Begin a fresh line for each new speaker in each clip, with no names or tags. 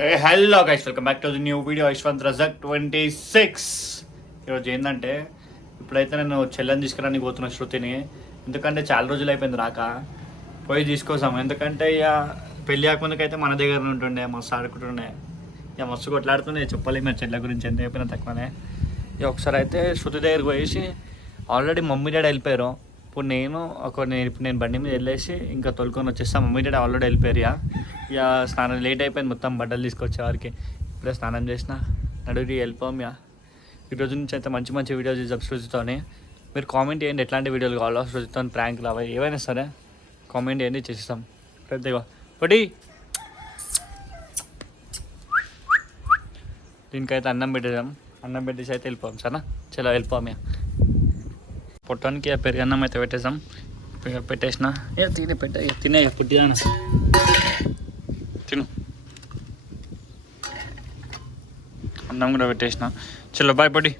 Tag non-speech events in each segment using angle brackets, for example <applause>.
Hello guys welcome back to the new video Yashwanth Rajak twenty six ఈరోజు ఏంటంటే ఇప్పుడైతే నేను చెల్లెని తీసుకురానికి పోతున్నా శృతిని. ఎందుకంటే చాలా రోజులు అయిపోయింది రాక. పోయి తీసుకొస్తాం ఎందుకంటే ఇక పెళ్ళి కాకముందుకైతే మన దగ్గర ఉంటుండే మస్తు ఆడుకుంటుండే. ఇక మస్తు కొట్లాడుతుండే చెప్పలేము మా చెల్లె గురించి ఎంత అయిపోయినా తక్కువనే. ఇక ఒకసారి అయితే శృతి దగ్గరికి పోయేసి ఆల్రెడీ మమ్మీ డాడీ వెళ్ళిపోయారు. ఇప్పుడు నేను ఒక నేను ఇప్పుడు నేను బండి మీద వెళ్ళేసి ఇంకా తొలుకొని వచ్చేస్తాను మమ్మీ డాడీ ఆల్రెడీ వెళ్ళిపోయారు ఇక స్నానం లేట్ అయిపోయింది మొత్తం బట్టలు తీసుకొచ్చే వారికి. ఇప్పుడే స్నానం చేసిన. నడుగురి వెళ్ళిపోం ఇక ఈరోజు నుంచి అయితే మంచి మంచి వీడియోస్ చేసాం సృజితోని మీరు కామెంట్ చేయండి ఎట్లాంటి వీడియోలు కావాలో సృజితో ప్రాంక్లు అవి ఏవైనా సరే కామెంట్ చేయండి చేస్తాం పెద్దగా ఒకటి దీనికైతే అన్నం పెట్టేద్దాం. అన్నం పెట్టేసి అయితే వెళ్ళిపోం సరేనా? చలో వెళ్ళిపోం పొట్టానికి ఆ పెరుగన్నం అయితే పెట్టేసాం పెట్టేసిన. ఏ తినే పెట్టే తినే పుట్టిదాన తిను. అన్నం కూడా పెట్టేసిన. చలో బాయ్ పడి.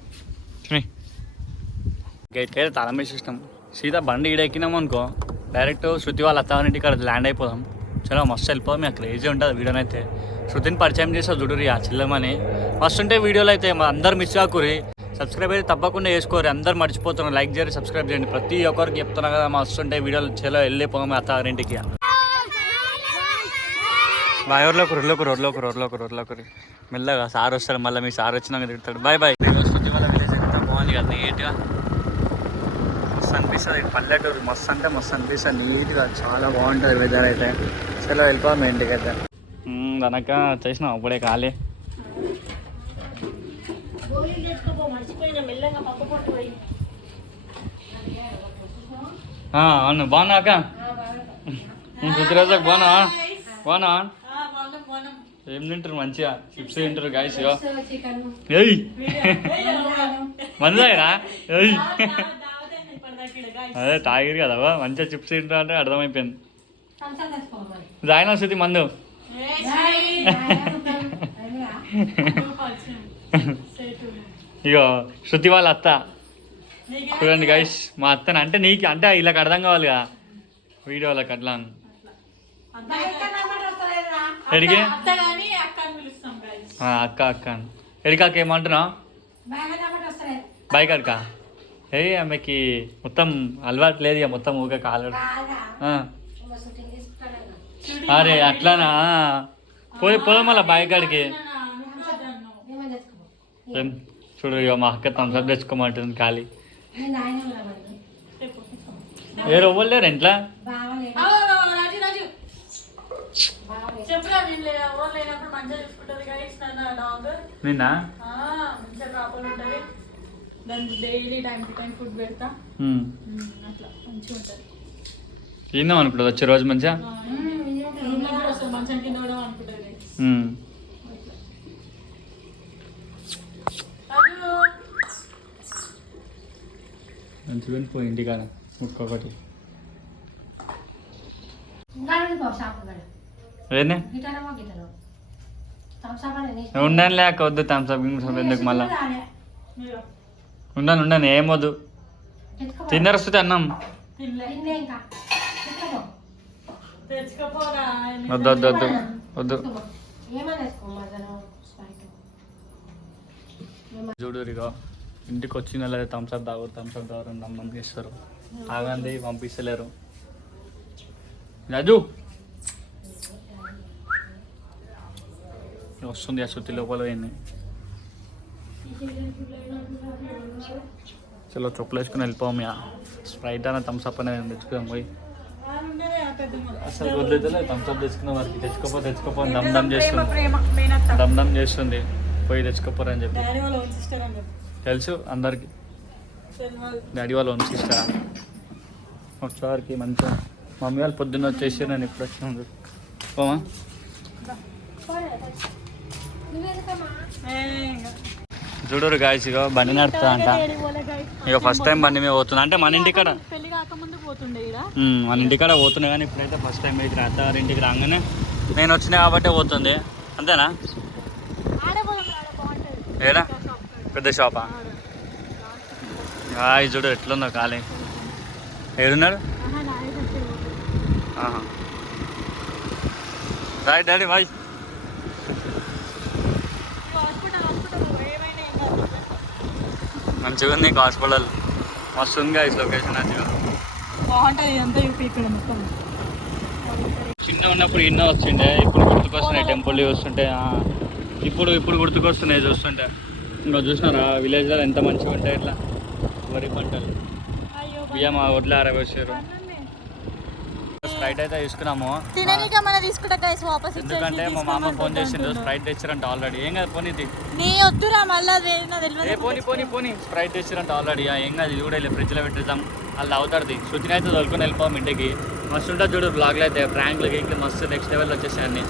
తిని. గేట్కి అయితే తాళం వేసేసినాం సీదా బండి ఈడ ఎక్కినాం అనుకో డైరెక్ట్ శృతి వాళ్ళ అత్తవారింటి ఇక్కడ ల్యాండ్ అయిపోదాం. చలో మస్తు వెళ్ళిపోదాం మీకు క్రేజీ ఉంటుంది వీడియోని అయితే. శృతిని పరిచయం చేసా చూడురి ఆ చిల్లమని మస్తు ఉంటే వీడియోలు అయితే అందరు మిస్ కాకురి సబ్స్క్రైబ్ అయితే తప్పకుండా చేసుకోరు. అందరు మర్చిపోతున్నారు. లైక్ చేయండి సబ్స్క్రైబ్ చేయండి. ప్రతి ఒక్కరికి చెప్తున్నా కదా మా వస్తుంటే వీడియోలు చలో వెళ్ళిపోదాం అత్తవారింటికి ఒకరు రోడ్లోకి ఒకరు రోడ్లోకి ఒకరు మెల్లగా సార్ వస్తారు మళ్ళీ మీ సార్ వచ్చినాక తిడతాడు. Bye bye. బాగుంది కదా నీట్గా మస్తు అనిపిస్తుంది పల్లెటూరు మస్తు అంటే మస్తు అనిపిస్తుంది నీట్గా చాలా బాగుంటుంది వెదర్ అయితే. సెలవు వెళ్ళిపోదాం ఇంటికి అయితే దనక చేసినాం అప్పుడే ఖాళీ.
గోళీలు తెచ్చుకోపో మర్చిపోయినా మెల్లగా పక్క పొట్టు పోయి.
ఆ, అవును. బాగున్నా అక్క? శృతిరాజాకు బాగున్నా. బాగున్నా ఏం తింటారు మంచిగా? చిప్స్ తింటారు గాయస్ ఏయ్! మందాయిరా ఏయ్! అదే తాగిరు కదా మంచిగా చిప్స్ తింటా అంటే అర్థమైపోయింది. జాయిన్ శృతి మందు? <laughs> <laughs> ఇగో శృతి వాళ్ళ అత్త. చూడండి గైస్ మా అత్తని. అంటే నీకు అంటే వీళ్ళకి అర్థం కావాలిగా. వీడియో వాళ్ళకి అట్లా. ఎడికి
అక్క
అక్క అక్క. అని. ఎడికి అక్క ఏమంటున్నావు? బైక్ అక్క ఏ ఆమెకి మొత్తం అలవాటు లేదు ఇక మొత్తం ఊగా కాలు ఆ. అరే అట్లానా? పోయి పోదాం మళ్ళీ బైక్ కాడికి. ఏం? చూడు ఇక మా అక్క థమ్స్అప్ తెచ్చుకోమంటుంది ఖాళీ. ఏ రవ్వలు లేరు ఇంట్లో?
నన్ను daily time to time food పెడతా.
ఉమ్.
ఉమ్, అట్లా మంచిగా ఉంటది.
ఏందో అనుకుంటుంది వచ్చే రోజు మంచిగా
ఆ, రూమ్లో కూడా అసలు మంచం కింద కూడా అనుకుంటది guys.
ఉమ్.
రాజు
మంచిగా పోయి ఇంటికాడ ఒక్కొక్కటి. ఏనే ఉండాను లేక వద్దు థమ్స్అప్ గిమ్స్అప్ ఎందుకు మళ్ళా? ఉండాను ఉండాను ఏం వద్దు. తిన్నర వస్తుంది అన్నం? వద్దు వద్దు వద్దు వద్దు. చూడు ఇగో ఇంటికి వచ్చిన లేదా థమ్స్అప్ తాగు థమ్స్అప్ తాగు నమ్మం చేస్తారు. తాగండి పంపిస్తలేరు. రాజు! వస్తుంది ఆ శృతి లోపల పోయింది. చలో చెప్పులు వేసుకుని వెళ్ళిపోము యా స్ప్రైట్ అన్న థమ్స్అప్ అనేది తెచ్చుకుందాం పోయి. అసలు వదిలేదు థమ్స్అప్ తెచ్చుకున్న వారికి తెచ్చుకోపో తెచ్చుకోపో దమ్ దమ్ చేస్తుంది. దమ్ దమ్ చేస్తుంది. పోయి తెచ్చుకోపోరని చెప్పి. తెలుసు అందరికి. డాడీ వాళ్ళు వన్ సిస్టరా. వచ్చేవారికి మంచిగా. మమ్మీ వాళ్ళు పొద్దున్న వచ్చేసి నేను ఇప్పుడు వచ్చిన. పోమా? చూడరు గాయస్ ఇక బండి నడుపుతా అంట. ఇక ఫస్ట్ టైం బండి మీద పోతున్నా. అంటే మన ఇంటికాడ. మన ఇంటికాడ పోతున్నా కానీ ఇప్పుడైతే ఫస్ట్ టైం ఇది అత్తారు ఇంటికి రాగానే నేను వచ్చినా కాబట్టే పోతుంది. అంతేనా? ఏడా? పెద్ద షాపా హాయ్ చూడు ఎట్లుందో ఖాళీ. ఏదున్నాడు
రాయ్ డాడీ
బాయ్. మంచిగా ఉంది హాస్పిటల్. మస్తు ఉంది గాయస్ లొకేషన్
అది
చిన్న ఉన్నప్పుడు ఎన్నో వచ్చిండే ఇప్పుడు గుర్తుకొస్తున్నాయి టెంపుల్ చూస్తుంటే ఇప్పుడు ఇప్పుడు గుర్తుకొస్తున్నాయి చూస్తుంటే. ఇంకా చూసినారా? విలేజ్లో ఎంత మంచిగా ఉంటాయి ఇట్లా? వరి పంటలు. బియ్యం వడ్లు ఆరవేసారు స్ప్రైట్ అయితే తీసుకున్నాము. ఎందుకంటే మా మామ ఫోన్ చేసిండు స్ప్రైట్ తెచ్చిరంట ఆల్రెడీ. ఏం కాదు పోనీ ఏ పోనీ పోనీ పోనీ. స్ప్రైట్ తెచ్చిరంట ఆల్రెడీ. ఏం కాదు ఇది కూడా వెళ్ళి ఫ్రిడ్జ్లో పెట్టేద్దాం. వాళ్ళు అవుతాడు శుచిని అయితే తోలుకొని వెళ్ళిపోం ఇంటికి. మస్తు ఉంటుంది చూడు బ్లాగ్లో అయితే. గీక్లు మస్తు నెక్స్ట్ లెవెల్ వచ్చేసాయి అన్ని.